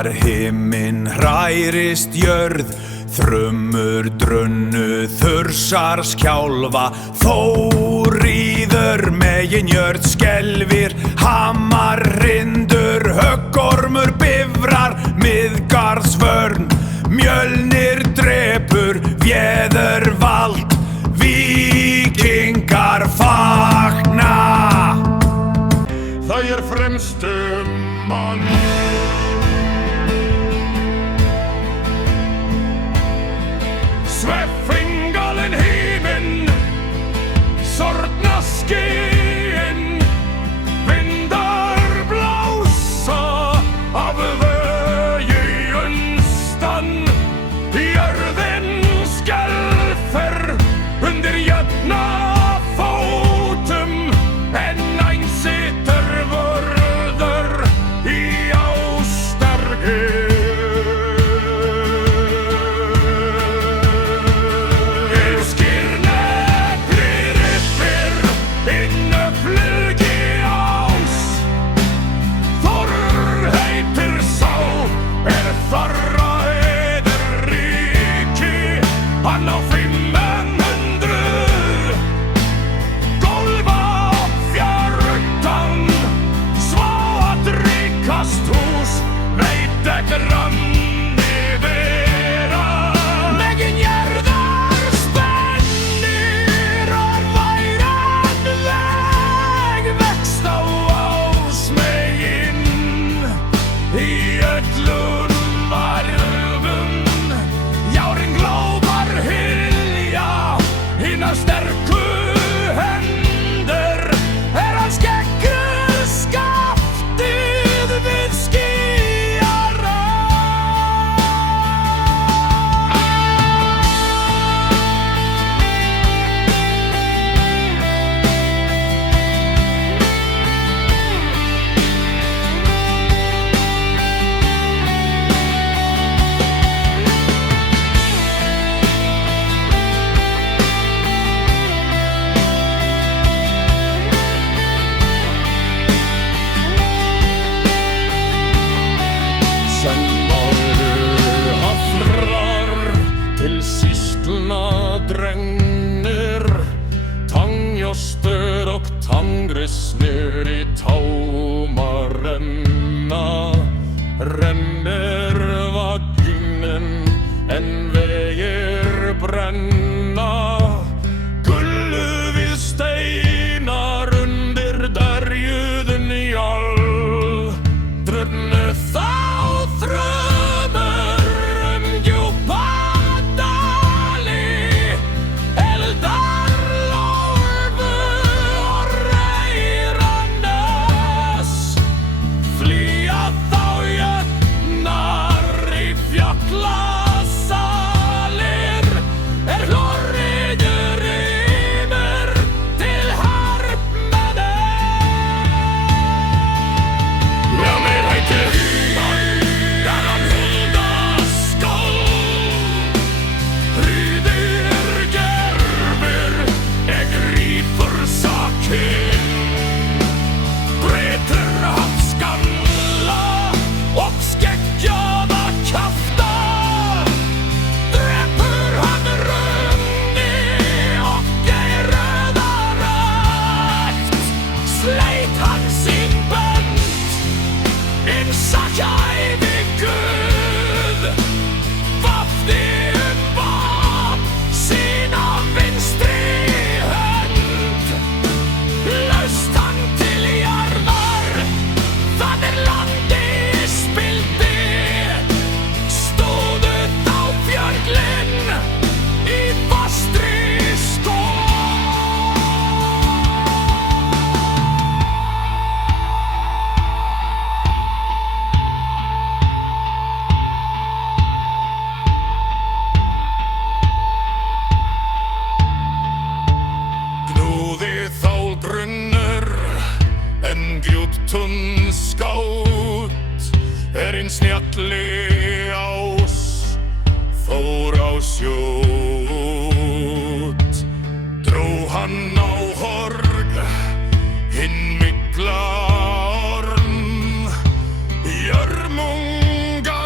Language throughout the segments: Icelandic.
Bliknar himinn, hrærist jörð, þrummur drunnu, þursar skjálfa, Þóríður megin jörð skelfir, hamar hrindur, höggormur bifrar, Miðgarðsvörn, Mjölnir drepur, Véðurvald, víkingar fagna. Það fremstu mann. Svefngalinn himinn, sortna skýin, vindar blása af vögi unstan, jörðin skelfer undir jötna fótum, en einn situr vörður í ástargjöf. Tangrisnir í táma renna, rennir vagnin en vegir brenna, gullu við steinar undir derjuðun jál, drunnu þá þrumur djúpa dali, eldar snjalli ás, fór á sjót, dró hann á horn, hinn mikla orm, Jörmunga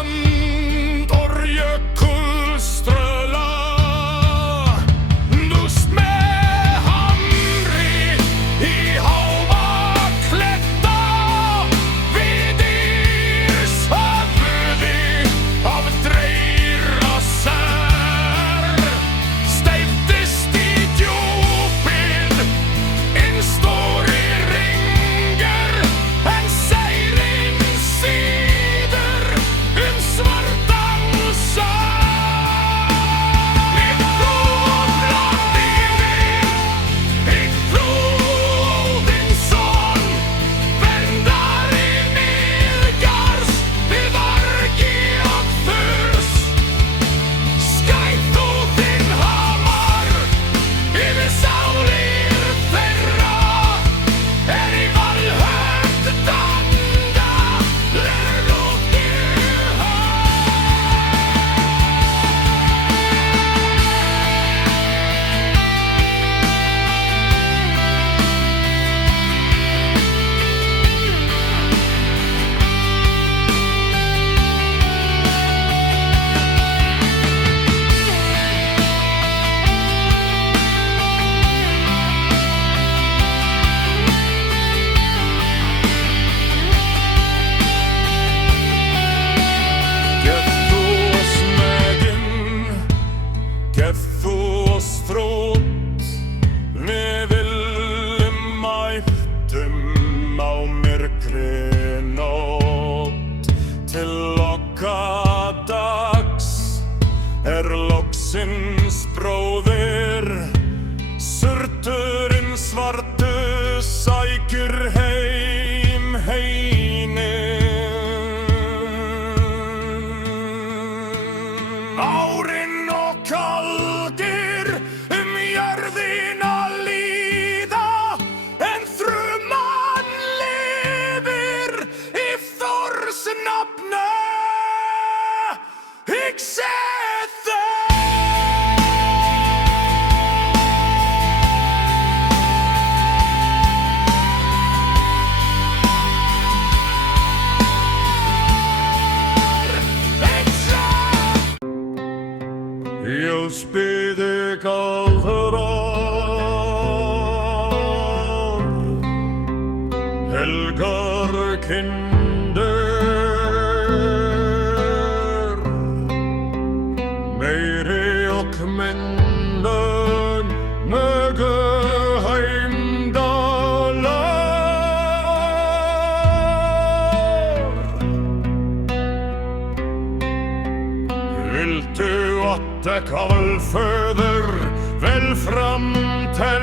á myrkri nótt til lokadags loksins bróðir surturinn svartu sækir heim heinin. Árin og kaldir jörðina líða en fruman lifir í Þórs nafni. Ég sé ég spyr þig aldrar, helgar kindur, meiri og minni mögu heimdalar. Viltu att kallföder väl framtälja